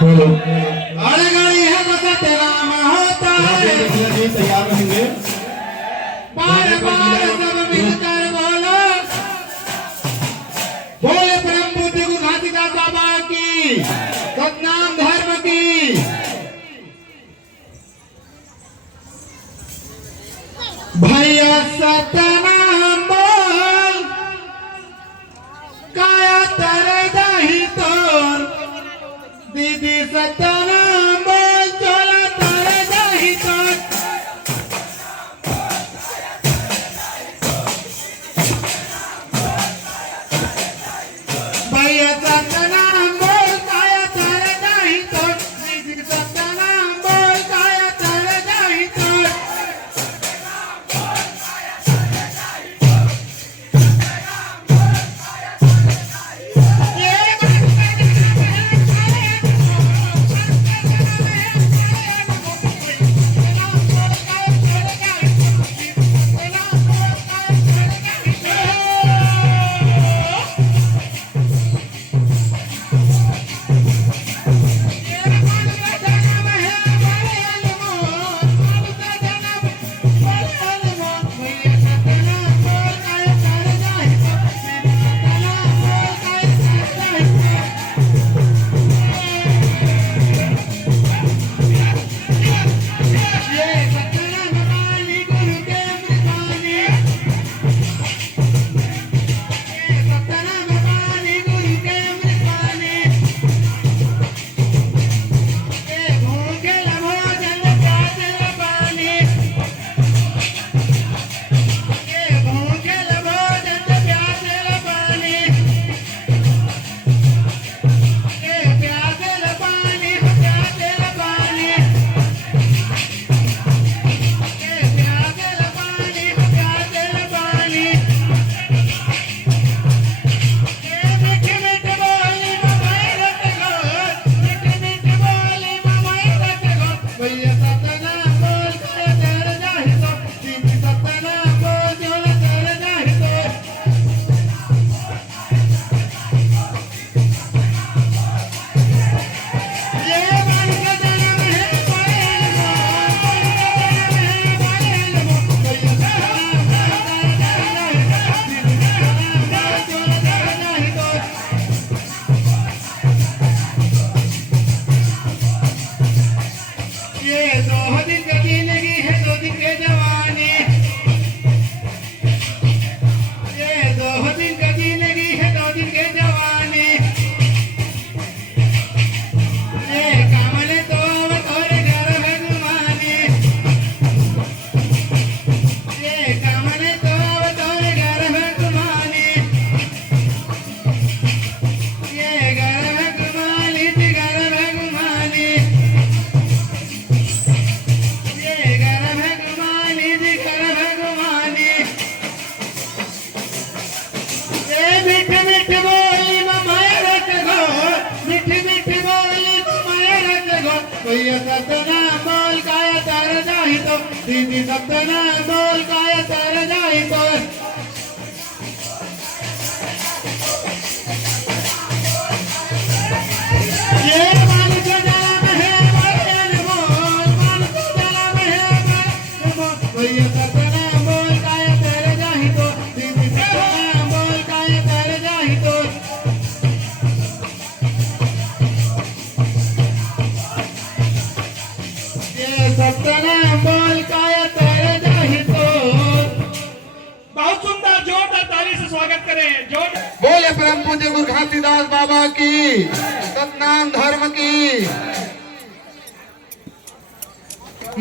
Hello अड़गड़ी है मदद राम होता है। तैयार रहेंगे। बार बार सब मिलकर बोलो बोले परम बुद्धि गुरु घासीदास बाबा की सतनाम धर्म की। भैया सतनाम बोल काया तर दही तोर दीदी सतनाम बोल चोला तर दही तोर। भैया सतनाम बोल काया तर दही तोर दीदी सतनाम बोल काया तर दही तोर। भैया सतनाम बोल काया तर जाही तो दीदी सतनाम बोल काया तर जाही तो। ये मालिक जला में है बड़े बोल मालिक जला में है बड़े बोल भैया सतनाम बोल काया तर जाही तो दीदी सतनाम बोल काया तर जाही तो। सतनाम बोल काया तेरे जाहि तो। बहुत सुंदर जोरदार ताली से स्वागत करें। जोर बोले परम पूज्य गुरु घासीदास बाबा की सतनाम धर्म की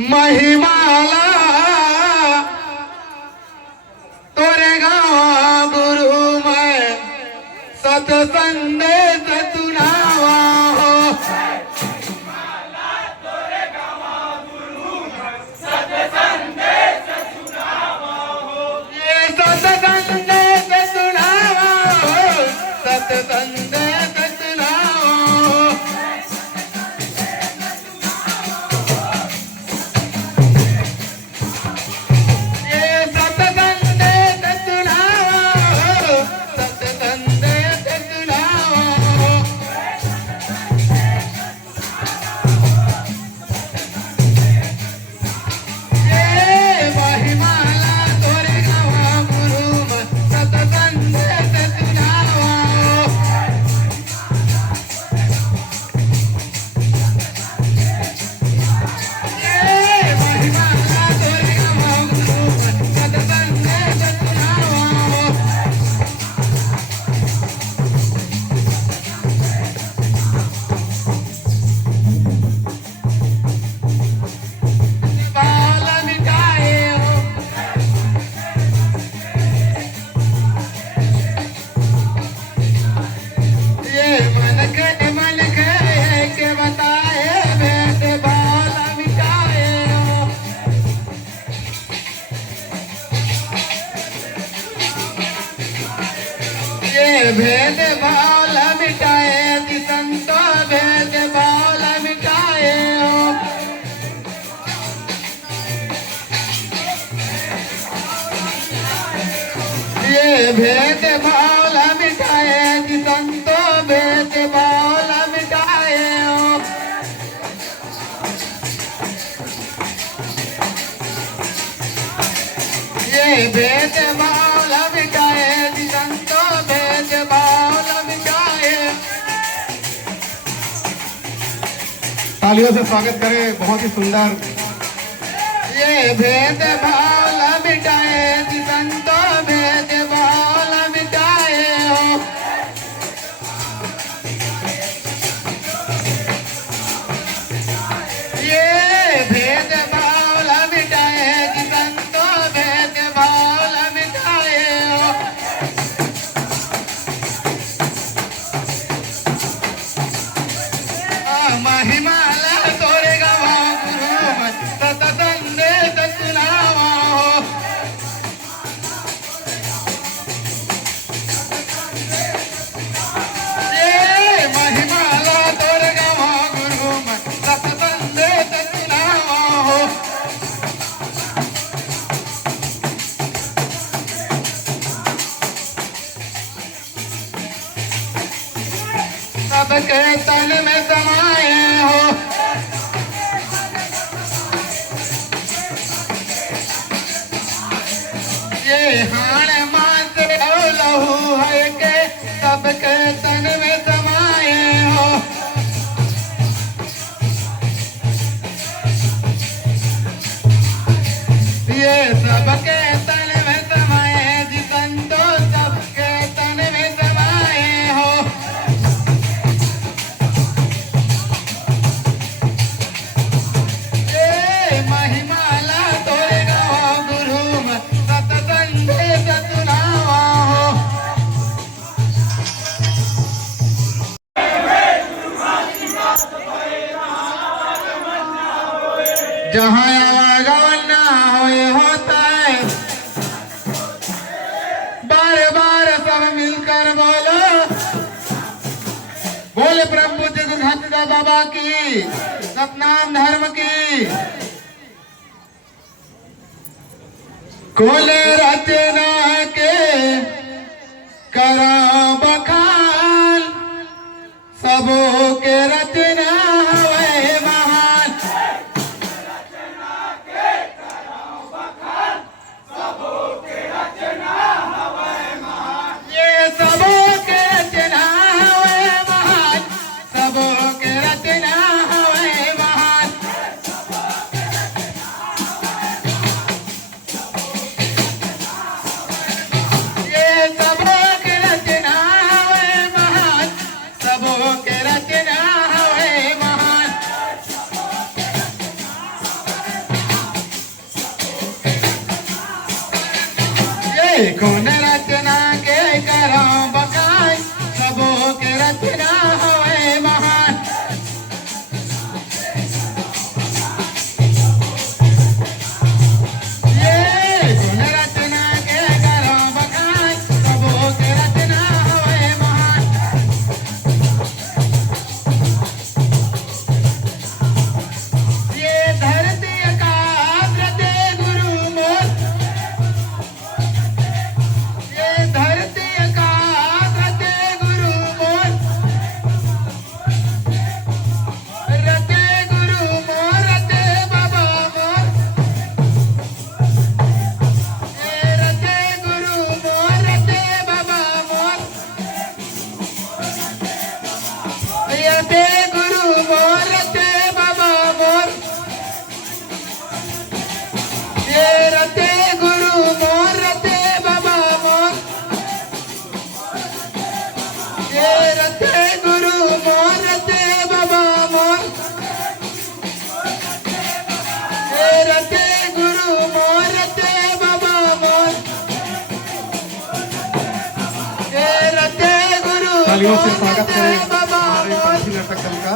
महिमाला तोरे गाँव गुरु मैं सतसंदेश सुनावा हो। सतसंदेश सुनावा हो सतसंदेश सुनावा हो। ये सतसंदेश सुनावा हो सतसंदेश सुनावा हो। भेद भाव मिटाए जी संतो भेद भाव मिटाए हो ये भेद भाव मिटाए जी संतो भेद भाव मिटाए हो ये भेद भाव मिटाए जी संतो भेद भाव मिटाए। तालियों से स्वागत करें, बहुत ही सुंदर। ये भेद भाव मिटाए जी संतो भेद भाव मिटाए हो ये भेद भाव मिटाए जी संतो भेद भाव मिटाए हो महिमाला तोरे गवा गुरु सत संदेश सुनावा हो ये महिमाला तोरे गवा गुरु सत संदेश सुनावा हो सबके तन में समाए हो ये हाण मास लहू है के सबके तन में समाए हो ये सबके तन में समाए जी संतो सबके तन में समाए हो ये महिमाला तोरे गवा गुरु सत संदेश सुनावा हो जहाँ आवागमन ना होए होता है बार बार सब मिलकर बोलो बोले प्रभु जगन्नाथ बाबा की सतनाम धर्म की कोले रचना के करा बखान सबो के रचना हवे महान ये सबो के रचना हवे महान सबो के रचना हवे महान ये सबो के रचना हवे महान सबो के रचना हवे महान ये कौन रचना के करो बखान सबो के रचना हवे महान ये कौन रचना के करो बखान सबो के रचना हवे महान ये धरती का आद्रते गुरु मोर ये धरती का आद्रते गुरु मोर रते गुरु मोर रते बाबा मोर ये रते गुरु मोर रते बाबा मोर ये रते गुरु मोर रते बाबा मोर ये रते गुरु मोर रते बाबा मोर ये रते गुरु मोर रते बाबा मोर ये रते गुरु मोर रते बाबा मोर ये रते गुरु तालियों से मोर स्वागत रते करें बाबा हमारे मोर काशी नाटक दल का।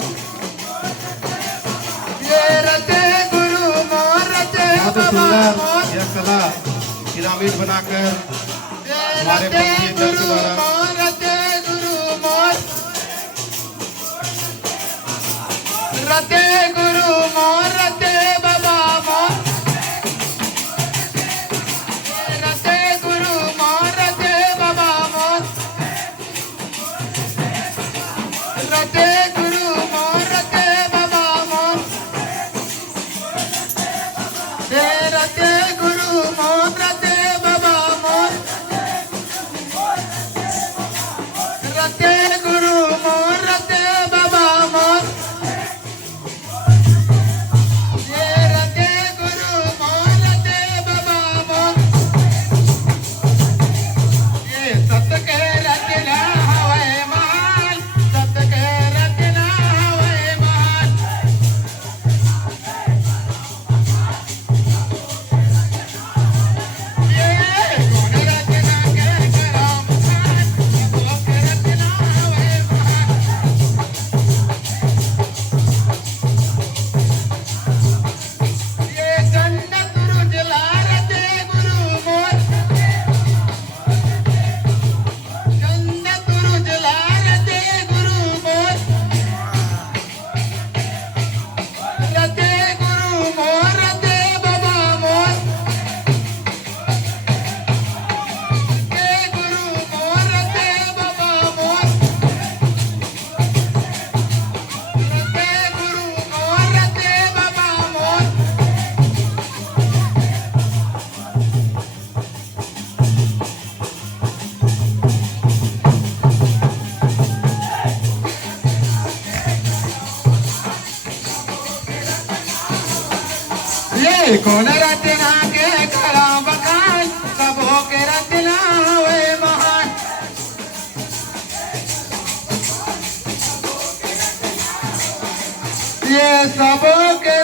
ये रते गुरु मोर रते बहुत ही बाबा सुंदर मोर यह कला पिरामिड बनाकर ये हमारे रते पंडित जी गुरु द्वारा मोर रते कौन रचना के करा बखान सबों के रचना हुए महान ये सबों के